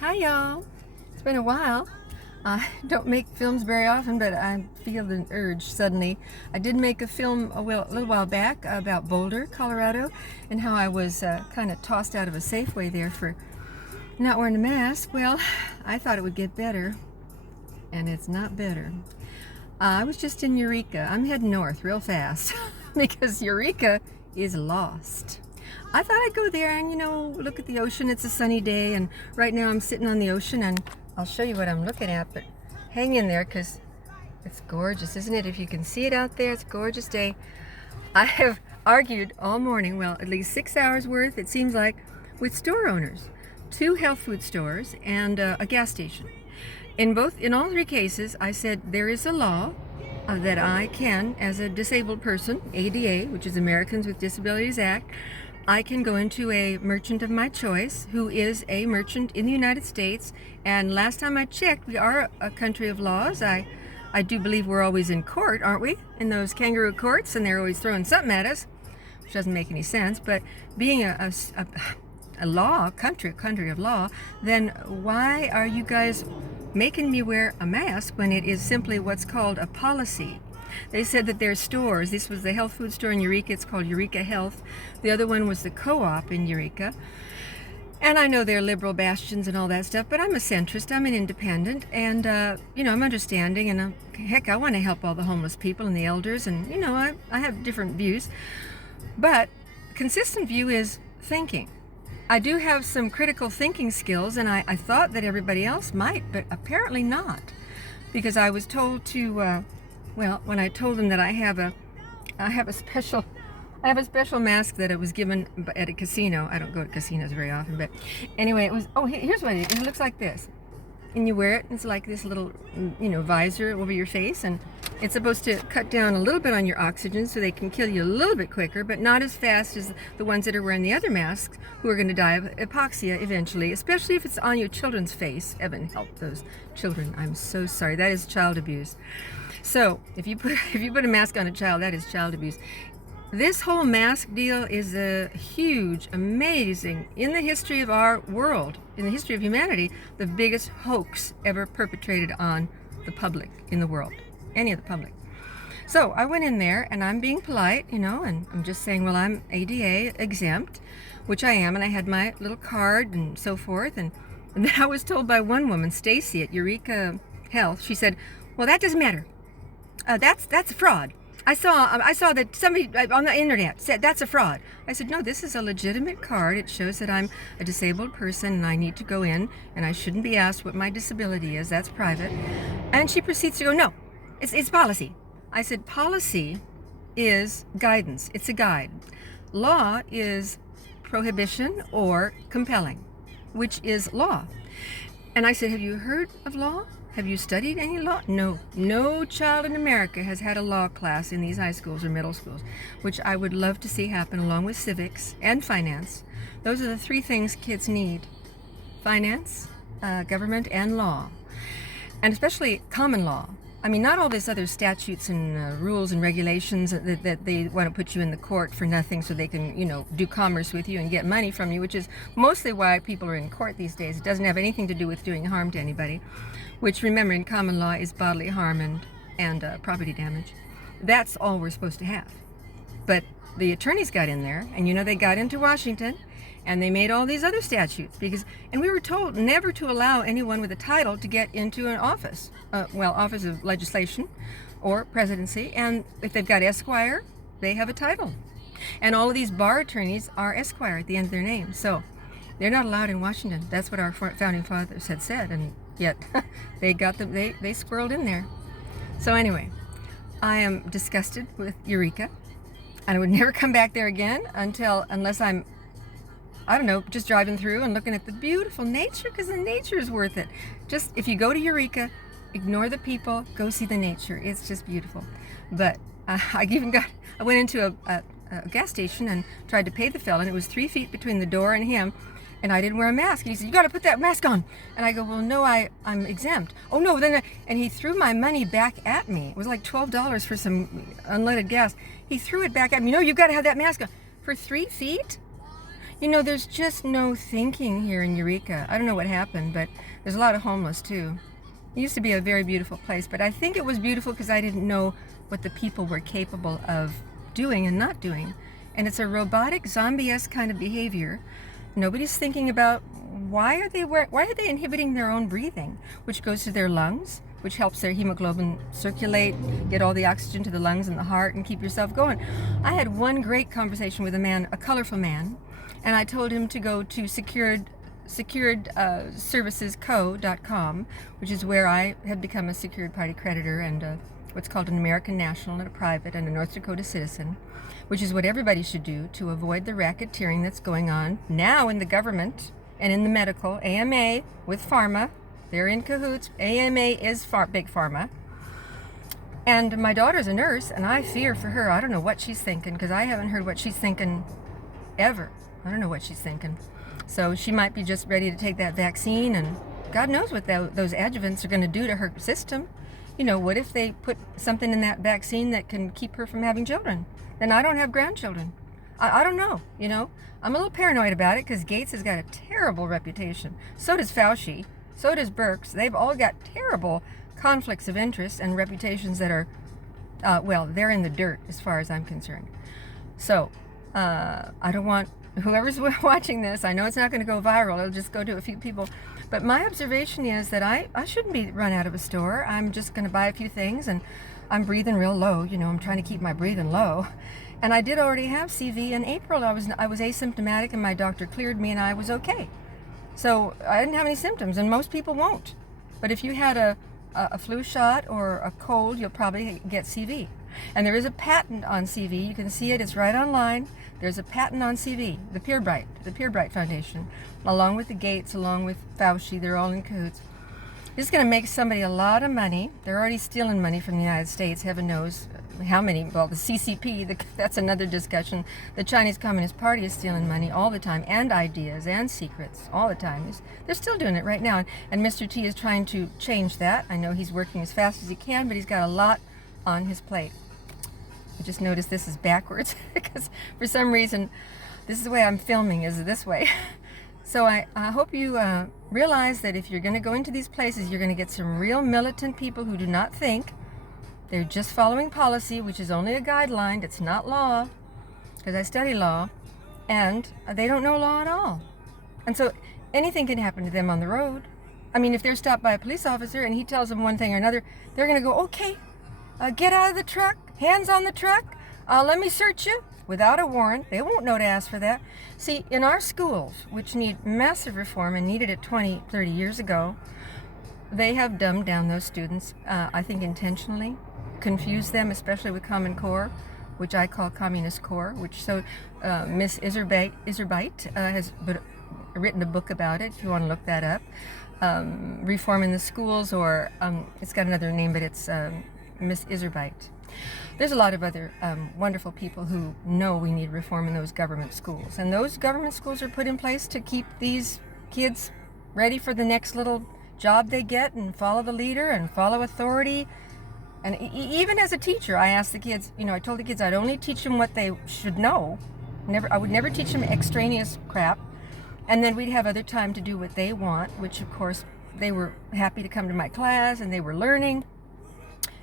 Hi y'all. It's been a while. I don't make films very often, but I feel an urge suddenly. I did make a film a little while back about Boulder, Colorado, and how I was kind of tossed out of a Safeway there for not wearing a mask. Well, I thought it would get better, and it's not better. I was just in Eureka. I'm heading north real fast because Eureka is lost. I thought I'd go there and, look at the ocean. It's a sunny day, and right now I'm sitting on the ocean, and I'll show you what I'm looking at, but hang in there because it's gorgeous, isn't it? If you can see it out there, it's a gorgeous day. I have argued all morning, well, at least 6 hours worth, it seems like, with store owners. 2 health food stores and a gas station. In all 3 cases, I said there is a law that I can, as a disabled person, ADA, which is Americans with Disabilities Act, I can go into a merchant of my choice who is a merchant in the United States. And last time I checked, we are a country of laws. I do believe we're always in court, aren't we? In those kangaroo courts, and they're always throwing something at us, which doesn't make any sense. But being a country of law, then why are you guys making me wear a mask when it is simply what's called a policy? They said that their stores, this was the health food store in Eureka, it's called Eureka Health. The other one was the co-op in Eureka. And I know they're liberal bastions and all that stuff, but I'm a centrist, I'm an independent, and, I'm understanding, and heck, I want to help all the homeless people and the elders, and, I have different views. But consistent view is thinking. I do have some critical thinking skills, and I thought that everybody else might, but apparently not. Because I was told to, when I told them that I have a special mask that it was given at a casino. I don't go to casinos very often, but anyway, here's what it is. It looks like this. And you wear it, and it's like this little, visor over your face, and it's supposed to cut down a little bit on your oxygen so they can kill you a little bit quicker, but not as fast as the ones that are wearing the other masks who are going to die of hypoxia eventually, especially if it's on your children's face. Heaven help those children. I'm so sorry. That is child abuse. So if you put a mask on a child, that is child abuse. This whole mask deal is a huge, amazing, in the history of our world, in the history of humanity, the biggest hoax ever perpetrated on the public in the world, any of the public. So I went in there, and I'm being polite, and I'm just saying, well, I'm ADA exempt, which I am, and I had my little card and so forth, and then I was told by one woman, Stacy at Eureka Health, she said, well, that doesn't matter. That's a fraud. I saw that somebody on the internet said that's a fraud. I said, no, this is a legitimate card. It shows that I'm a disabled person and I need to go in, and I shouldn't be asked what my disability is. That's private. And she proceeds to go, no, it's policy. I said, policy is guidance. It's a guide. Law is prohibition or compelling, which is law. And I said, have you heard of law? Have you studied any law? No. No child in America has had a law class in these high schools or middle schools, which I would love to see happen along with civics and finance. Those are the 3 things kids need: finance, government, and law. And especially common law. I mean, not all this other statutes and rules and regulations that they want to put you in the court for nothing so they can, do commerce with you and get money from you, which is mostly why people are in court these days. It doesn't have anything to do with doing harm to anybody, which, remember, in common law is bodily harm and property damage. That's all we're supposed to have. But the attorneys got in there, and, they got into Washington, and they made all these other statutes and we were told never to allow anyone with a title to get into an office, office of legislation or presidency. And if they've got Esquire, they have a title. And all of these bar attorneys are Esquire at the end of their name. So they're not allowed in Washington. That's what our founding fathers had said, and yet they got them. They squirreled in there. So anyway, I am disgusted with Eureka, and I would never come back there again unless I'm, I don't know, just driving through and looking at the beautiful nature, because the nature is worth it. Just, if you go to Eureka, ignore the people, go see the nature. It's just beautiful. But I went into a gas station and tried to pay the fellow, and it was 3 feet between the door and him, and I didn't wear a mask. And he said, you got to put that mask on. And I go, well, no, I'm exempt. Oh, no, and he threw my money back at me. It was like $12 for some unleaded gas. He threw it back at me. No, you've got to have that mask on. For 3 feet? You know, there's just no thinking here in Eureka. I don't know what happened, but there's a lot of homeless too. It used to be a very beautiful place, but I think it was beautiful because I didn't know what the people were capable of doing and not doing. And it's a robotic, zombie-esque kind of behavior. Nobody's thinking about why are they inhibiting their own breathing, which goes to their lungs, which helps their hemoglobin circulate, get all the oxygen to the lungs and the heart, and keep yourself going. I had one great conversation with a man, a colorful man, and I told him to go to securedservicesco.com, which is where I have become a secured party creditor and what's called an American national and a private and a North Dakota citizen, which is what everybody should do to avoid the racketeering that's going on now in the government and in the medical. AMA with pharma, they're in cahoots. AMA is big pharma. And my daughter's a nurse, and I fear for her. I don't know what she's thinking, because I haven't heard what she's thinking ever. I don't know what she's thinking. So she might be just ready to take that vaccine, and God knows what those adjuvants are going to do to her system. You know, what if they put something in that vaccine that can keep her from having children? Then I don't have grandchildren. I don't know, you know. I'm a little paranoid about it because Gates has got a terrible reputation. So does Fauci. So does Birx. They've all got terrible conflicts of interest and reputations that are, well, they're in the dirt as far as I'm concerned. So I don't want whoever's watching this, I know it's not going to go viral. It'll just go to a few people. But my observation is that I shouldn't be run out of a store. I'm just going to buy a few things, and I'm breathing real low. You know, I'm trying to keep my breathing low. And I did already have CV in April. I was asymptomatic, and my doctor cleared me, and I was okay. So I didn't have any symptoms, and most people won't. But if you had a flu shot or a cold, you'll probably get CV. And there is a patent on CV. You can see it. It's right online. There's a patent on CV, the PureBright Foundation, along with the Gates, along with Fauci. They're all in cahoots. This is going to make somebody a lot of money. They're already stealing money from the United States. Heaven knows how many. Well, the CCP, that's another discussion. The Chinese Communist Party is stealing money all the time, and ideas and secrets all the time. They're still doing it right now. And Mr. T is trying to change that. I know he's working as fast as he can, but he's got a lot on his plate. I just noticed this is backwards because for some reason this is the way I'm filming, is this way. So I hope you realize that if you're going to go into these places, you're going to get some real militant people who do not think. They're just following policy, which is only a guideline. It's not law, because I study law, and they don't know law at all. And so anything can happen to them on the road. I mean, if they're stopped by a police officer and he tells them one thing or another, they're going to go, okay, get out of the truck, hands on the truck, let me search you, without a warrant. They won't know to ask for that. See, in our schools, which need massive reform and needed it 20, 30 years ago, they have dumbed down those students, I think intentionally, confused them, especially with Common Core, which I call Communist Core, which Miss Iserbite has written a book about it, if you want to look that up. Reform in the Schools, or it's got another name, but it's Miss Iserbite. There's a lot of other wonderful people who know we need reform in those government schools. And those government schools are put in place to keep these kids ready for the next little job they get and follow the leader and follow authority. And even as a teacher, I asked the kids, you know, I told the kids I'd only teach them what they should know. I would never teach them extraneous crap. And then we'd have other time to do what they want, which of course they were happy to come to my class and they were learning.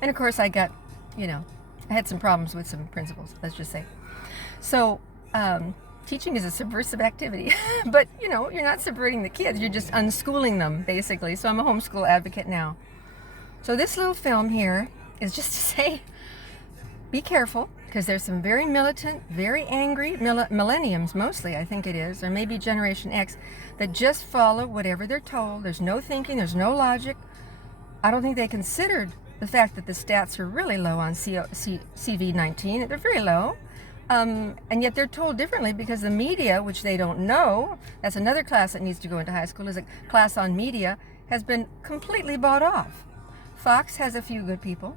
And of course I got, you know, I had some problems with some principals, let's just say. So teaching is a subversive activity, but you know, you're not subverting the kids, you're just unschooling them basically. So I'm a homeschool advocate now. So this little film here is just to say, be careful, because there's some very militant, very angry millenniums mostly, I think it is, or maybe Generation X, that just follow whatever they're told. There's no thinking, there's no logic. I don't think they considered the fact that the stats are really low on CV-19. They're very low. And yet they're told differently because the media, which they don't know, that's another class that needs to go into high school, is a class on media, has been completely bought off. Fox has a few good people,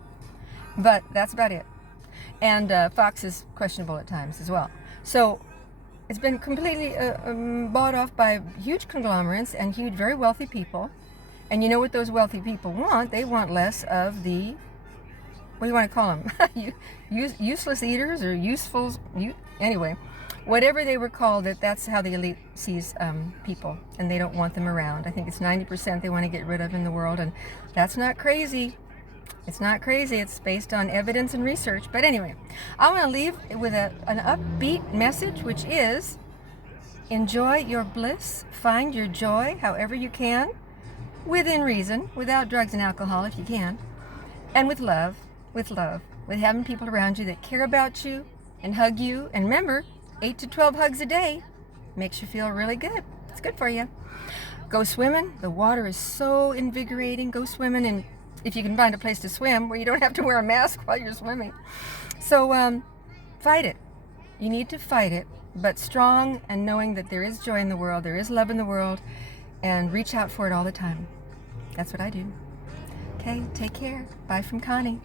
but that's about it. And Fox is questionable at times as well. So it's been completely bought off by huge conglomerates and huge, very wealthy people. And you know what those wealthy people want? They want less of the, what do you want to call them? Useless eaters or useful, anyway. whatever they were called, that's how the elite sees people, and they don't want them around. I think it's 90% they want to get rid of in the world, and that's not crazy. It's not crazy. It's based on evidence and research. But anyway, I want to leave with an upbeat message, which is enjoy your bliss, find your joy however you can, within reason, without drugs and alcohol if you can, and with love, with having people around you that care about you and hug you. And remember, 8 to 12 hugs a day makes you feel really good. It's good for you. Go swimming. The water is so invigorating. Go swimming, and if you can find a place to swim where you don't have to wear a mask while you're swimming. So fight it. You need to fight it, but strong, and knowing that there is joy in the world, there is love in the world, and reach out for it all the time. That's what I do. Okay, take care. Bye from Connie.